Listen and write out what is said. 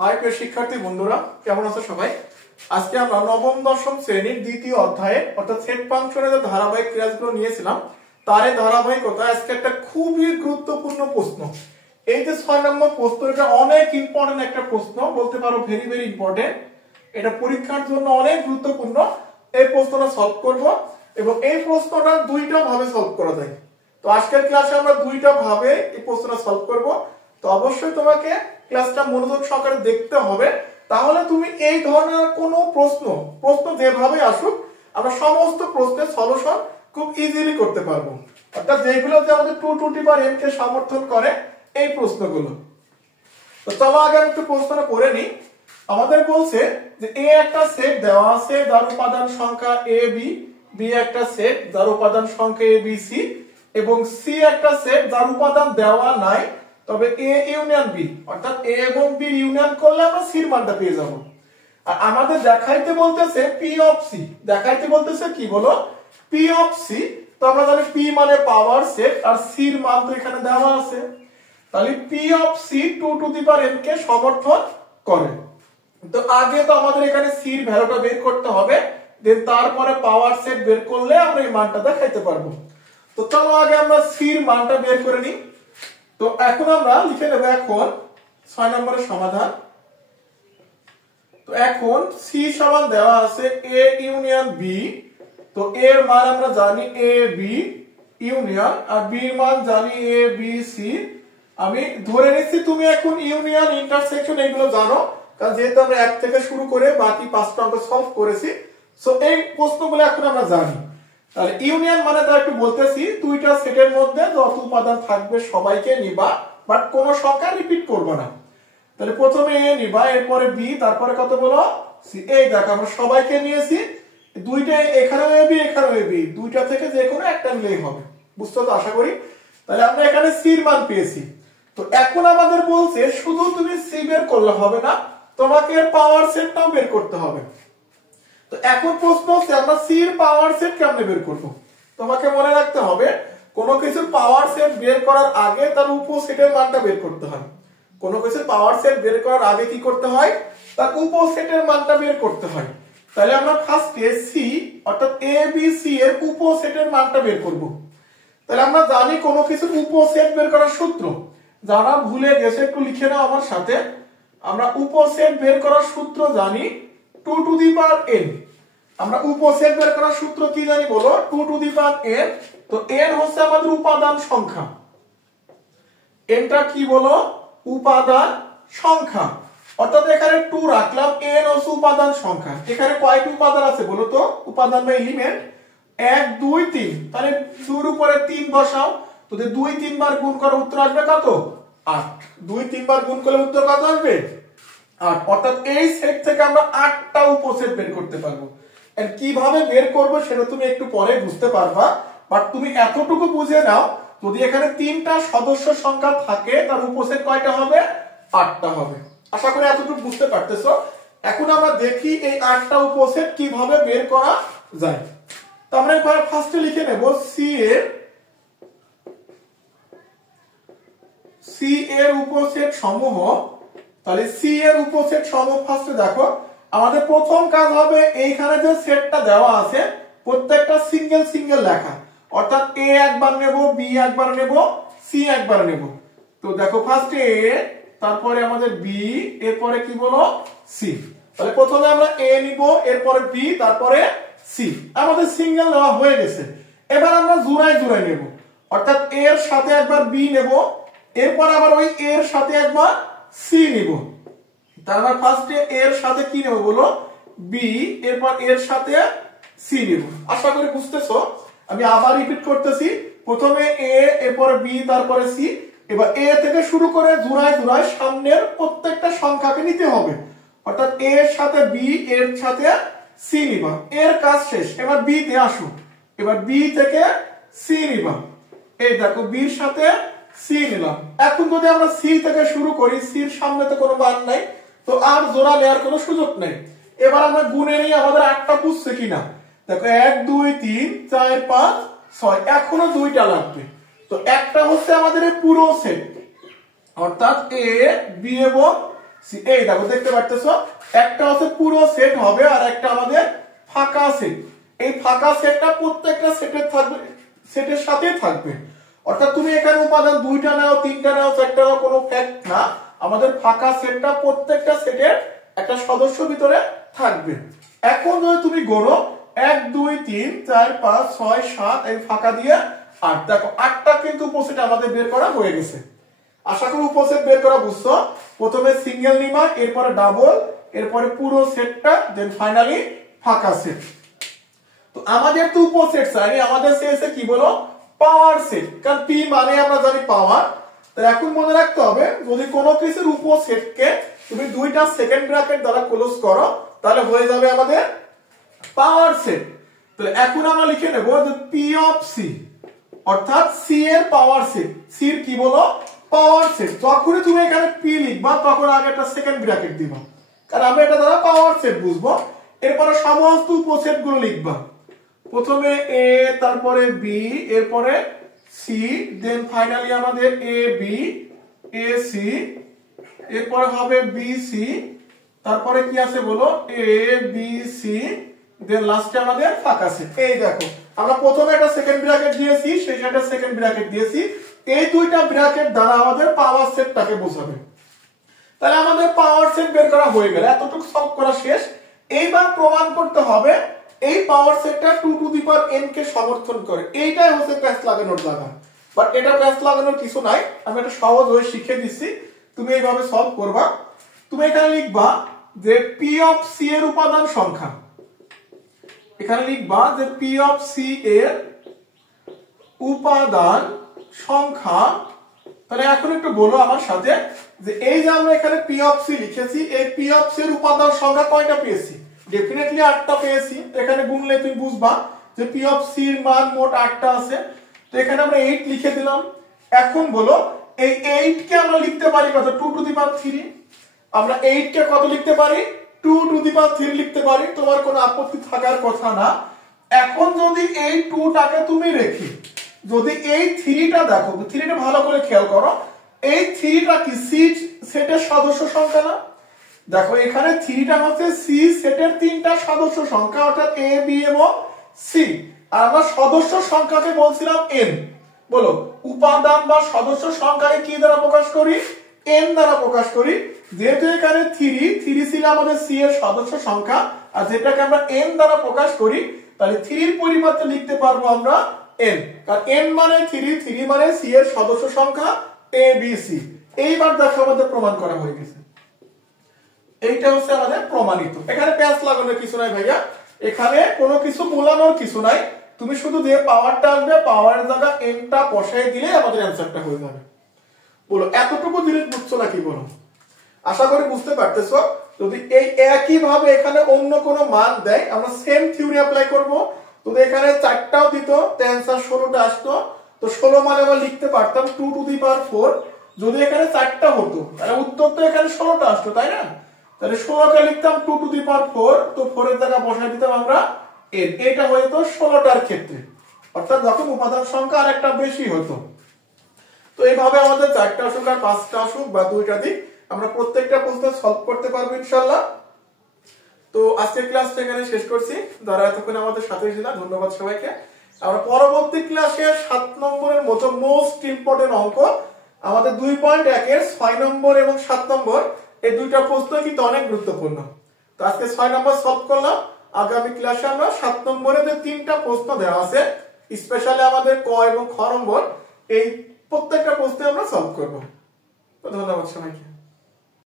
High প্রিয় শিক্ষার্থী বন্ধুরা, কেমন আছো সবাই? আজকে আমরা নবম দশম শ্রেণীর দ্বিতীয় অধ্যায়ে অর্থাৎ সেট ফাংশনের যে ধারাবাহিক ক্লাসগুলো নিয়েছিলাম তার ধারাবাহিকতা আজকে একটা খুবই গুরুত্বপূর্ণ প্রশ্ন। এই যে 6 নম্বর প্রশ্ন, এটা অনেক ইম্পর্টেন্ট একটা প্রশ্ন, বলতে পারো ভেরি ভেরি ইম্পর্টেন্ট। এটা পরীক্ষার জন্য অনেক গুরুত্বপূর্ণ। এই প্রশ্নটা সলভ করব এবং এই প্রশ্নটা দুইটা ভাবে সলভ করা যায়। তো আজকের ক্লাসে আমরা দুইটা ভাবে এই প্রশ্নটা সলভ করব। তো অবশ্যই তোমাকে ক্লাসটা মনোযোগ সহকারে দেখতে হবে, তাহলে তুমি এই ধরনের কোনো প্রশ্ন যেভাবে আসুক আমরা সমস্ত প্রশ্নের সলিউশন খুব ইজিলি করতে পারবো। অর্থাৎ যেগুলো যে আমাদের 2 টু দি পাওয়ার n কে সমর্থন করে এই প্রশ্নগুলো। তো চলো আগে আমি একটু প্রশ্নটা পড়ে নিই। আমাদের বলছে যে a একটা সেট দেওয়া আছে যার উপাদান সংখ্যা a b, b একটা সেট যার উপাদান সংখ্যা a b c এবং c একটা সেট যার উপাদান দেওয়া নাই, তবে a ইউনিয়ন b অর্থাৎ a এবং b ইউনিয়ন করলে আমরা c এর মানটা পেয়ে যাব। আর আমাদের দেখাইতে বলতেছে p অফ c, দেখাইতে বলতেছে কি বলো p অফ c। তো আমরা জানি p মানে পাওয়ার সেট আর c এর মান তো এখানে দেওয়া আছে, তাহলে p of c 2 to the power n কে সমর্থন করে। তো আগে তো আমাদের এখানে c এর ভ্যালুটা বের করতে হবে, দেন তারপরে পাওয়ার সেট বের করলে আমরা এই মানটা দেখাইতে পারবো। তো চলো আগে আমরা c এর মানটা বের করে নিই। তো এখন আমরা লিখে নেব এখন 6 নম্বরের সমাধান। তো এখন c সমান দেওয়া আছে a ইউনিয়ন b। তো a এর মান আমরা জানি a b ইউনিয়ন, আর b এর মান জানি a b c। আমি ধরে নিচ্ছি তুমি এখন ইউনিয়ন ইন্টারসেকশন এগুলো জানো, কারণ যেহেতু আমরা এক থেকে শুরু করে বাকি 5টা অঙ্ক সলভ করেছি। সো এই প্রশ্নগুলো এখন আমরা জানি। তাহলে ইউনিয়ন মানে তার একটু বলতেছি, দুইটা সেটের মধ্যে যত উপাদান থাকবে সবাইকে নিবা, বাট কোন সংখ্যা রিপিট করবে না। তাহলে প্রথমে a নিবা, এরপরে b, তারপরে কত বলো c। এই দেখো আমরা সবাইকে নিয়েছি, দুইটা এখানেও a b এখানেও a b, দুইটা থেকে যে কোনো একটা নিলেই হবে। বুঝছো তো আশা করি? তাহলে আমরা এখানে c এর মান পেয়েছি। তো এখন আমাদের বলছে শুধু তুমি c বের করলে হবে না, তোমাকে এর পাওয়ার সেটটাও বের করতে হবে। তো এখন প্রশ্ন হচ্ছে আমরা c এর পাওয়ার সেট কেমনে বের করব? তোমাকে মনে রাখতে হবে কোন কিছুর পাওয়ার সেট বের করার আগে তার উপসেটের মানটা বের করতে হয়। কোন কিছুর পাওয়ার সেট বের করার আগে কি করতে হয়? তার উপসেটের মানটা বের করতে হয়। তাহলে আমরা ফার্স্টে c অর্থাৎ a b c এর উপসেটের মানটা বের করব। তাহলে আমরা জানি কোন কিছুর উপসেট বের করার সূত্র, যারা ভুলে গেছে একটু লিখে নাও আমার সাথে। আমরা উপসেট বের করার সূত্র জানি 2 টু দি পাওয়ার n। আমরা উপসেট বের করার সূত্র কি জানি বলো? 2 টু দি পাওয়ার n। তো n হচ্ছে আমাদের উপাদান সংখ্যা, nটা কি বলো? উপাদান সংখ্যা। অর্থাৎ এখানে 2 রাখলাম, n হচ্ছে উপাদান সংখ্যা। এখানে কয়টি উপাদান আছে বলো তো? উপাদান বা এলিমেন্ট 1 2 3। তাহলে 2 এর উপরে 3 বসাও, তো 2 3 বার গুণ করো, উত্তর আসবে কত? 8। 2 3 বার গুণ করলে উত্তর কত আসবে? 8। অর্থাৎ এই সেট থেকে আমরা 8টা উপসেট বের করতে পারবো। আর কিভাবে বের করব সেটা তুমি একটু পরে বুঝতে পারবা, বাট তুমি এতটুকু বুঝে নাও, যদি এখানে 3টা সদস্য সংখ্যা থাকে তার উপসেট কয়টা হবে? 8টা হবে। আশা করি এতটুকু বুঝতে পারতেছো। এখন আমরা দেখি এই 8টা উপসেট কিভাবে বের করা যায়। তো আমরা এবার ফার্স্টে লিখে নেব c এর উপসেট সমূহ। তাহলে c এর উপসেট সমূহ ফার্স্টে দেখো, আমাদের প্রথম কাজ হবে এইখানে যে সেটটা দেওয়া আছে প্রত্যেকটা সিঙ্গেল সিঙ্গেল লেখা। অর্থাৎ a একবার নেব, b একবার নেব, c একবার নেব। তো দেখো ফার্স্টে a, তারপরে আমাদের b, এরপরে কি বলো c। তাহলে প্রথমে আমরা a নিব, এরপরে b, তারপরে c। আমাদের সিঙ্গেল নেওয়া হয়ে গেছে। এবার আমরা জোড়ায় জোড়ায় নেব, অর্থাৎ a এর সাথে একবার b নেব, এরপর আবার ওই a এর সাথে একবার c নিব। তারপর ফার্স্টে a এর সাথে কি নেব বলো? b, এরপর এর সাথে c নেব। আশা করি বুঝতেছো। আমি আবার রিপিট করতেছি, প্রথমে a, এরপর b, তারপরে c। এবার a থেকে শুরু করে জোড়ায় জোড়ায় সামনের প্রত্যেকটা সংখ্যাকে নিতে হবে। অর্থাৎ a এর সাথে b, এর সাথে c নিবা, এর কাজ শেষ। এবার b তে আসো, এবার b থেকে c নিবা। এই দেখো b এর সাথে c নিলাম। এখন যদি আমরা c থেকে শুরু করি, c এর সামনে তো কোনো মান নাই, তো আর জোড়া নেওয়ার কোনো সুযোগ নেই। এবার আমরা গুণে নিই আমাদের 8টা বুঝছে কিনা। দেখো 1 2 3 4 5 6, এখনো 2টা লাগবে। তো একটা হচ্ছে আমাদের এই পুরো সেট, অর্থাৎ a b এবং এই দেখো দেখতে পাচ্ছো একটা হচ্ছে পুরো সেট হবে আর একটা আমাদের ফাঁকা সেট। এই ফাঁকা সেটটা প্রত্যেকটা সেটের থাকবে, সেটের সাথেই থাকবে। অর্থাৎ তুমি এখানে উপাদান দুইটা নাও, তিনটা নাও, চারটা নাও, কোনো ফ্যাক্ট না। আমাদের ফাঁকা সেটটা প্রত্যেকটা সেটের একটা সদস্য ভিতরে থাকবে। এখন যদি তুমি গণো 1 2 3 4 5 6 7 এই ফাঁকা দিয়ে 8, দেখো 8টা কিন্তু উপসেট আমাদের বের করা হয়ে গেছে। আশা করি উপসেট বের করা বুঝছো। প্রথমে সিঙ্গেল নিবা, এরপরে ডাবল, এরপরে পুরো সেটটা, দেন ফাইনালি ফাঁকা সেট। তো আমাদের তো উপসেট চাই, আমাদের চেয়েছে কি বলো, পাওয়ার সেট। কারণ পি মানে আমরা জানি পাওয়ার। তো এখন মনে রাখতে হবে যদি কোনো কিছুর উপসেটকে তুমি দুইটা সেকেন্ড ব্র্যাকেট দ্বারা ক্লোজ করো তাহলে হয়ে যাবে আমাদের পাওয়ার সেট। তো এখন আমরা লিখে নেব যে পি অফ সি, অর্থাৎ সি এর পাওয়ার সেট। সি এর কি বলো, পাওয়ার সেট। যখনই তুমি এখানে পি লিখবা তখন আগে একটা সেকেন্ড ব্র্যাকেট দিবা, কারণ আমরা এটা দ্বারা পাওয়ার সেট বুঝবো। এরপরে সমস্ত উপসেট গুলো লিখবা। প্রথমে এ, তারপরে বি, এরপরে সি, দেন ফাইনালি আমাদের এ বি, এ সি, এরপরে হবে বি সি, তারপরে কি আছে বলো, এ বি সি, দেন লাস্টে আমাদের ফাঁকা সেট। এই দেখো আমরা প্রথমে একটা সেকেন্ড ব্র্যাকেট দিয়েছি, সেই সাথে সেকেন্ড ব্র্যাকেট দিয়েছি। এই দুইটা ব্র্যাকেট দ্বারা আমাদের পাওয়ার সেটটাকে বোঝাবে। তাহলে আমাদের পাওয়ার সেট বের করা হয়ে গেল, এতটুকু সলভ করা শেষ। এইবার প্রমাণ করতে হবে এই পাওয়ার সেটটা 2 টু দি পাওয়ার n কে সমর্থন করে। এইটাই হচ্ছে প্যাচ লাগানোর জায়গা। বাট এটা প্যাচ লাগানোর কিছু নাই, আমি এটা সহজ হয়ে শিখিয়ে দিচ্ছি, তুমি এইভাবে সলভ করবা। তুমি এখানে লিখবা যে পি অফ সি এর উপাদান সংখ্যা, এখানে লিখবা যে পি অফ সি এর উপাদান সংখ্যা। তাহলে এখন একটু বলো আমার সাথে যে এই যে আমরা এখানে পি অফ সি লিখেছি, এই পি অফ সি এর উপাদান সংখ্যা কয়টা পেয়েছি? ডেফিনেটলি 8টা পেয়েছি। এখানে গুণলে তুমি বুঝবা যে পি অফ সি এর মান মোট 8টা আছে। তো এখানে আমরা 8 লিখে দিলাম। এখন বলো এই 8 কে আমরা লিখতে পারি কত? 2 টু দি পাওয়ার 3। আমরা 8 কে কত লিখতে পারি? 2 টু দি পাওয়ার 3 লিখতে পারি। তোমার কোনো আপত্তি থাকার কথা না। এখন যদি এই 2 টাকে তুমি রেখে যদি এই 3টা দেখো, 3টা ভালো করে খেয়াল করো, এই 3টা কি সি সেটের সদস্য সংখ্যা না? দেখো এখানে 3টা হচ্ছে সি সেটের 3টা সদস্য সংখ্যা, অর্থাৎ এ বি এবং সি। আর আমরা সদস্য সংখ্যাকে বলছিলাম এন। বলো উপাদান বা সদস্য সংখ্যাকে কি দ্বারা প্রকাশ করি? এন দ্বারা প্রকাশ করি। যেহেতু এখানে 3 ছিল আমাদের সি এর সদস্য সংখ্যা, আর যেটাকে আমরা এন দ্বারা প্রকাশ করি, তাহলে 3 এর পরিবর্তে লিখতে পারবো আমরা এন। কারণ এন মানে 3 মানে সি এর সদস্য সংখ্যা এ বি সি। এইবার দেখো আমাদের প্রমাণ করা হয়ে গেছে। এইটা হচ্ছে আমাদের প্রমাণিত। এখানে প্যাচ লাগানোর কিছু নাই ভাইয়া, এখানে কোনো কিছু মোলানোর কিছু নাই। তুমি শুধু যে পাওয়ারটা আসবে, পাওয়ারের জায়গা এনটা বসাই দিলে আমাদের অ্যানসারটা হয়ে যাবে। বলো এতটুকু জিনিস বুঝছো নাকি বলো? আশা করি বুঝতে পারতেছো। যদি এই একই ভাবে এখানে অন্য কোনো মান দেয়, আমরা সেম থিওরি অ্যাপ্লাই করব। যদি এখানে 4টাও দিত, তো অ্যানসার 16টা আসতো। তো 16 মানে আমরা লিখতে পারতাম 2 টু দি পাওয়ার 4। যদি এখানে 4টা হতো তাহলে উত্তর তো এখানে 16টা আসতো, তাই না? তাহলে 16কে লিখতাম 2 টু দি পাওয়ার 4, তো 4 এর জায়গা বসাই দিতাম আমরা n। এটা হয়তো 16টার ক্ষেত্রে, অর্থাৎ যখন উপাদান সংখ্যা আরেকটা বেশি হতো। তো এইভাবে আমাদের 4টা আসুক আর 5টা আসুক বা 2টা দিক, আমরা প্রত্যেকটা প্রশ্ন সলভ করতে পারবো ইনশাআল্লাহ। তো আজকের ক্লাসটা এখানে শেষ করছি। যারা এতক্ষণ আমাদের সাথে ছিলেন ধন্যবাদ সবাইকে। আমরা পরবর্তী ক্লাসে 7 নম্বরের মতো মোস্ট ইম্পর্টেন্ট অঙ্ক, আমাদের 2.1 এর 6 নম্বর এবং 7 নম্বর, এই দুইটা প্রশ্ন কিন্তু অনেক গুরুত্বপূর্ণ। তো আজকে 6 নম্বর সলভ করলাম। আগামী ক্লাসে আমরা 7 নম্বরে যে 3টা প্রশ্ন দেওয়া আছে, স্পেশালি আমাদের ক এবং খ নম্বর, এই প্রত্যেকটা প্রশ্ন আমরা সলভ করব। ধন্যবাদ সবাইকে।